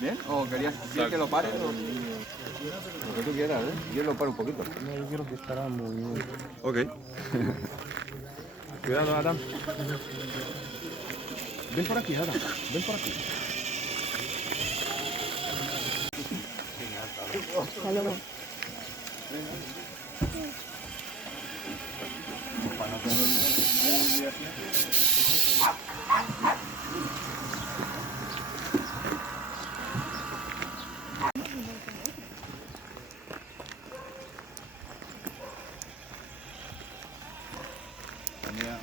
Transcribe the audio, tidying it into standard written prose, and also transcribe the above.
¿Bien? ¿O querías que lo pare? Lo que tú quieras, ¿eh? Yo lo paro un poquito. No, yo quiero que estará muy... Ok. Cuidado, Adam. Ven por aquí, Adam. Ven por aquí. Hasta luego. Mira.